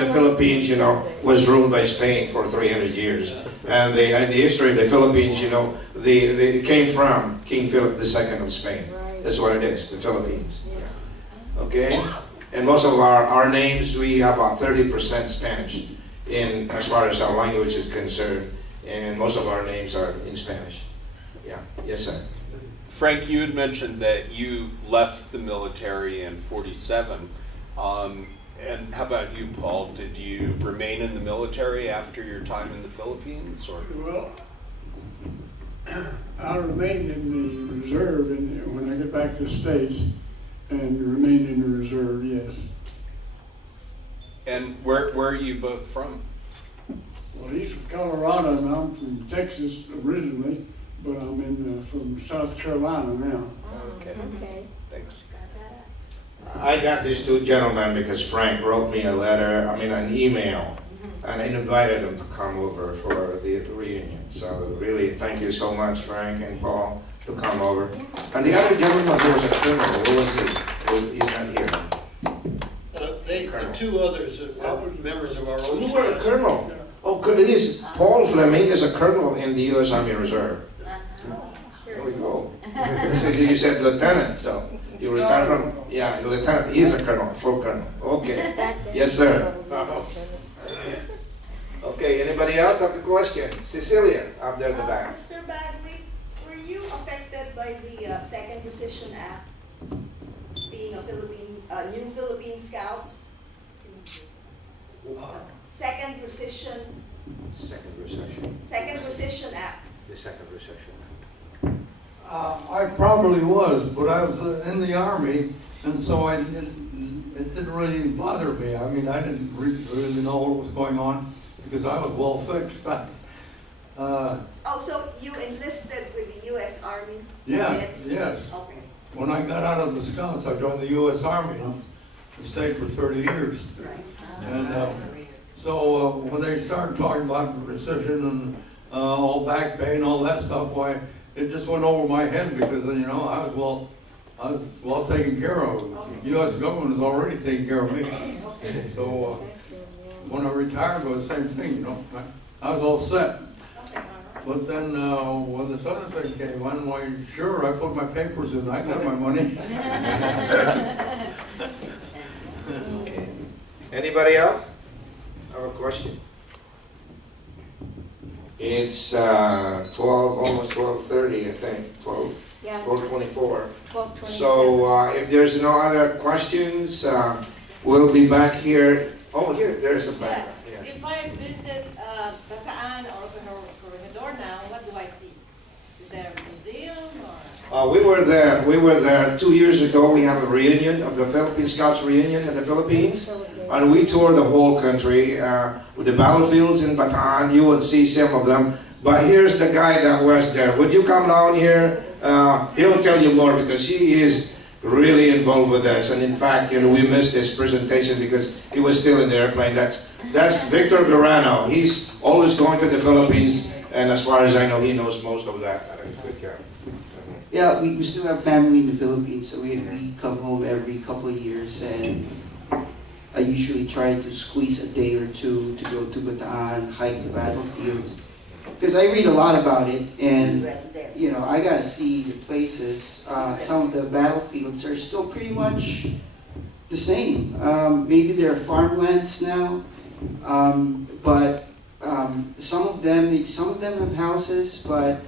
the Philippines, was ruled by Spain for 300 years. And in the history of the Philippines, they came from King Philip II of Spain. That's what it is, the Philippines. Yeah. Okay? And most of our names, we have about 30% Spanish as far as our language is concerned. And most of our names are in Spanish. Yeah. Yes, sir. Frank, you had mentioned that you left the military in '47. And how about you, Paul? Did you remain in the military after your time in the Philippines? Or? Well, I remained in the reserve when I get back to the States, and remained in the reserve, yes. And where are you both from? Well, he's from Colorado and I'm from Texas originally, but I'm from South Carolina now. Okay. Okay. Thanks. I got these two gentlemen because Frank wrote me an email, and I invited them to come over for the reunion. So really, thank you so much, Frank and Paul, to come over. And the other gentleman who was a criminal, who was he? He's not here. The two others that were members of our own You were a staff. colonel. Oh, Paul Fleming is a colonel in the U.S. Army Reserve. There we go. So you said lieutenant, so you retired from, lieutenant. He is a colonel, full colonel. Okay. Yes, sir. Okay, anybody else have a question? Cecilia, up there in the back. Mr. Bagley, were you affected by the Second Precision Act, being a new Philippine Scouts? Second Precision Second recession. Act. The second recession. I probably was, but I was in the Army, and so it didn't really bother me. I mean, I didn't really know what was going on because I was well fixed. Oh, so you enlisted with the U.S. Army? Yeah, You did? yes. Okay. When I got out of the Scouts, I joined the U.S. Army and stayed for 30 years. Right. And so when they started talking about recession and all back pain, all that stuff, why it just went over my head because I was well taken care of. The U.S. government is already taking care of me. So when I retired, it was the same thing. I was all set. But then when this other thing came on, why sure I put my papers in. I got my money. Okay. Anybody else have a question? It's 12, almost 12:30, I think, 12, Yeah. 12:24. 12:27. So if there's no other questions, we'll be back here. Oh, there's a back. Yeah. If I visit Bataan or Corregidor now, what do I see? Is there a museum or? We were there 2 years ago. We have a reunion of the Philippine Scouts reunion in the Philippines. And we toured the whole country with the battlefields in Bataan. You will see some of them. But here's the guy that was there. Would you come down here? He'll tell you more because he is really involved with us. And in fact, we missed his presentation because he was still in the airplane. That's Victor Verano. He's always going to the Philippines. And as far as I know, he knows most of that. Good guy. Yeah, we still have family in the Philippines, so we come home every couple of years, and I usually try to squeeze a day or two to go to Bataan, hike the battlefields, because I read a lot about it, and I gotta see the places. Some of the battlefields are still pretty much the same. Maybe there are farmlands now, but some of them have houses, but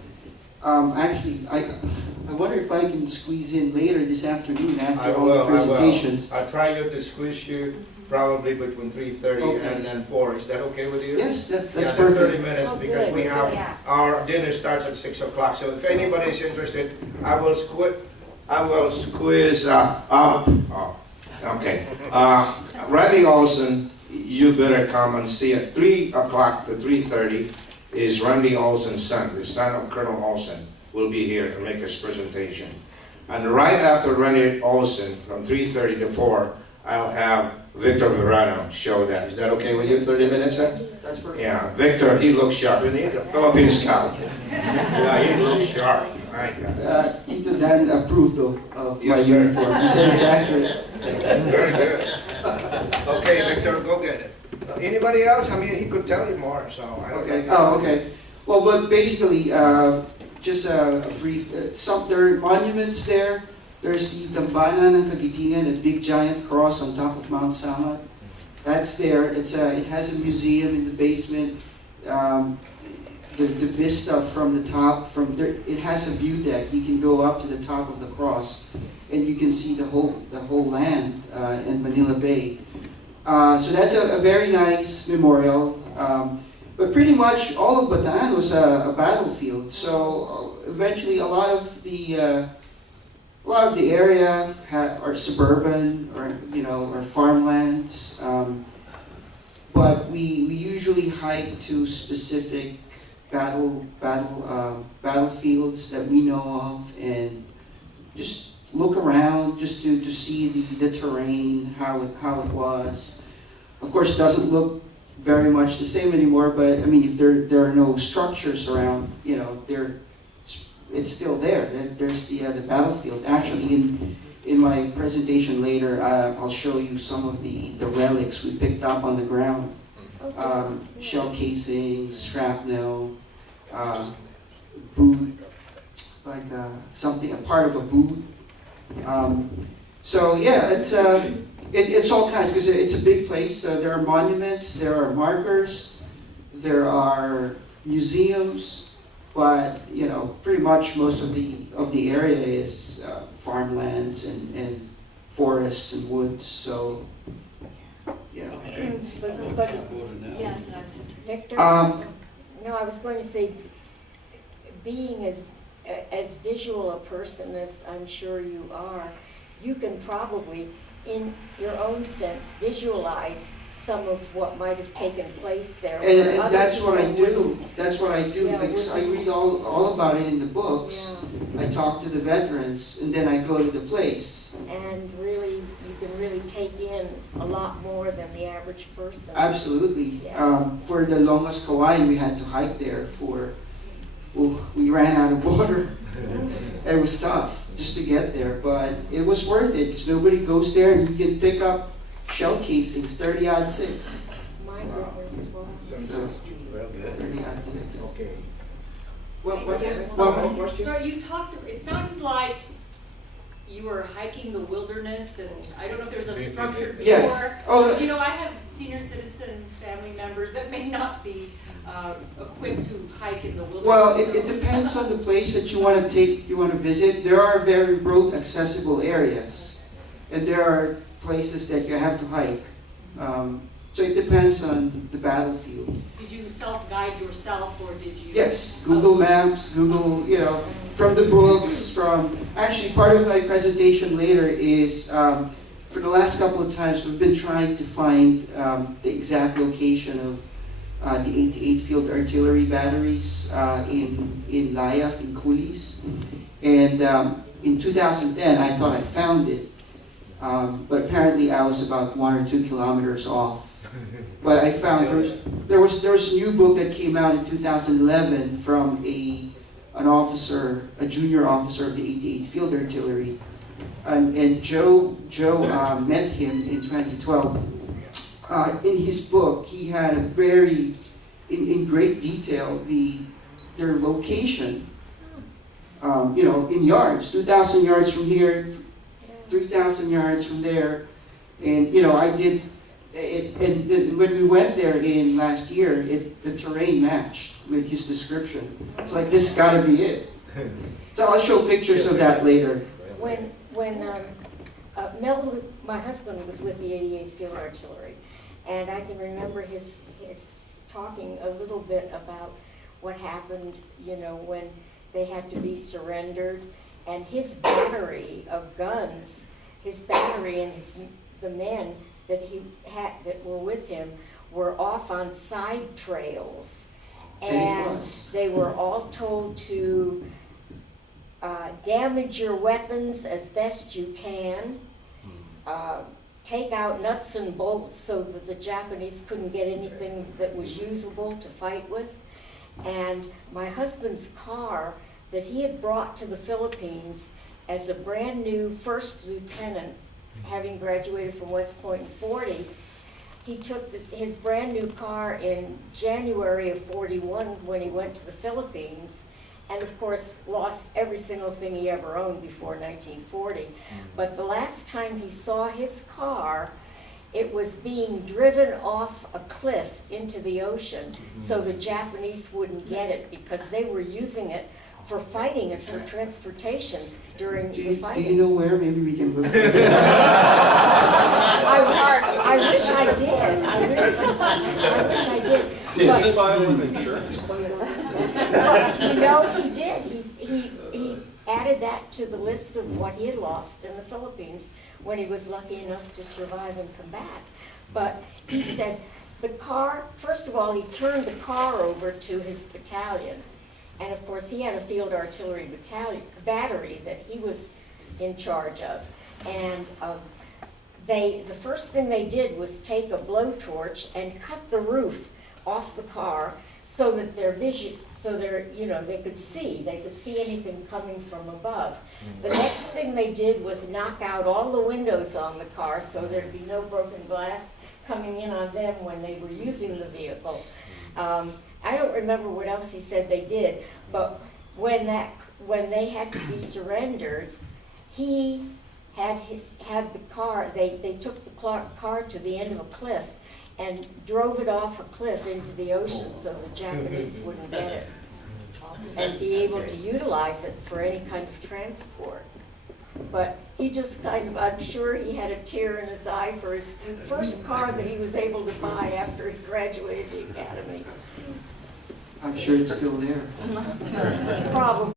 actually, I wonder if I can squeeze in later this afternoon after all the presentations. I'll try to squeeze you probably between 3:30 Okay. and 4. Is that okay with you? Yes, that's Yeah, perfect. 30 minutes Oh, because good. we have Yeah. our dinner starts at 6 o'clock. So if anybody is interested, I will squeeze up. Oh, okay. Randy Olson, you better come and see at 3 o'clock to 3:30 is Randy Olson's son, the son of Colonel Olson, will be here to make his presentation. And right after Randy Olson, from 3:30 to 4, I'll have Victor Verano show that. Is that okay with you? 30 minutes, sir? That's perfect. Yeah, Victor, he looks sharp, and he's a Philippine Scout. Yeah, he looks sharp. Right. Tito Dan approved of my Yes, sir. uniform. He said it's accurate. Very good. Okay, Victor, go get it. Anybody else? I mean, he could tell you more, so. I don't Okay, know. oh, okay. Well, but basically, just a brief, there are monuments there. There's the Dambana ng Kagitingan, a big giant cross on top of Mount Samat. That's there. It has a museum in the basement. The vista from the top, from there, it has a view deck. You can go up to the top of the cross, and you can see the whole land in Manila Bay. So that's a very nice memorial. But pretty much all of Bataan was a battlefield. So eventually, a lot of the area are suburban or farmlands. But we usually hike to specific battlefields that we know of, and just look around just to see the terrain, how it was. Of course, it doesn't look very much the same anymore, but I mean, if there are no structures around, it's still there. There's the battlefield. Actually, in my presentation later, I'll show you some of the relics we picked up on the ground. Shell casings, shrapnel, boot, like a part of a boot. So yeah, it's all kinds, because it's a big place. There are monuments, there are markers, there are museums, but pretty much most of the area is farmlands and forests and woods. So Yes, that's it. Victor? Um, No, I was going to say, being as visual a person as I'm sure you are, you can probably, in your own sense, visualize some of what might have taken place there. where And other that's what I people do. wouldn't. That's what I do. Yeah, Like, would I you- read all about it in the books. Yeah. I talk to the veterans, and then I go to the place. And really, you can really take in a lot more than the average person. Absolutely. Yeah. For the Longas Kawain, we had to hike there we ran out of water. It was tough just to get there, but it was worth it, because nobody goes there, and you can pick up shell casings, 30-06. My goodness, well, So, 30-06. Okay. Well, So you talked, it sounds like you were hiking the wilderness, and I don't know if there's a structured tour. Yes. Oh, You know, I have senior citizen family members that may not be equipped to hike in the wilderness. well, it depends on the place that you want to visit. There are very road accessible areas, and there are places that you have to hike. So it depends on the battlefield. Did you self-guide yourself, or did you? Yes, Google Maps, Google, from the books, actually part of my presentation later is, for the last couple of times, we've been trying to find the exact location of the 88 Field Artillery Batteries in Laya, in Kulis. And in 2010, I thought I found it, but apparently I was about 1 or 2 kilometers off. But I found there was a new book that came out in 2011 from an officer, a junior officer of the 88 Field Artillery, and Joe met him in 2012. In his book, he had in great detail their location. In yards, 2,000 yards from here, 3,000 yards from there, and I did. And when we went there in last year, the terrain matched with his description. It's like, this got to be it. So I'll show pictures of that later. When Mel, my husband, was with the 88th Field Artillery, and I can remember his talking a little bit about what happened, when they had to be surrendered, and his battery of guns, and the men that were with him were off on side trails, and they were all told to damage your weapons as best you can, take out nuts and bolts so that the Japanese couldn't get anything that was usable to fight with. And my husband's car that he had brought to the Philippines as a brand new first lieutenant, having graduated from West Point in 40, he took his brand new car in January of '41 when he went to the Philippines, and of course lost every single thing he ever owned before 1940. But the last time he saw his car, it was being driven off a cliff into the ocean, so the Japanese wouldn't get it because they were using it for fighting and for transportation during the Do fighting. you know where? Maybe we can look for it. I wish I did. I wish I did. Did But- you file an insurance claim? You know, he did. He added that to the list of what he had lost in the Philippines when he was lucky enough to survive and come back. But he said the car, first of all, he turned the car over to his battalion. And of course, he had a field artillery battery that he was in charge of. And the first thing they did was take a blowtorch and cut the roof off the car so that their vision, they could see anything coming from above. The next thing they did was knock out all the windows on the car so there'd be no broken glass coming in on them when they were using the vehicle. I don't remember what else he said they did, but when they had to be surrendered, he had the car, they took the car to the end of a cliff and drove it off a cliff into the ocean so the Japanese wouldn't get it and be able to utilize it for any kind of transport. But he just I'm sure he had a tear in his eye for his first car that he was able to buy after he graduated the academy. I'm sure it's still there. Probably.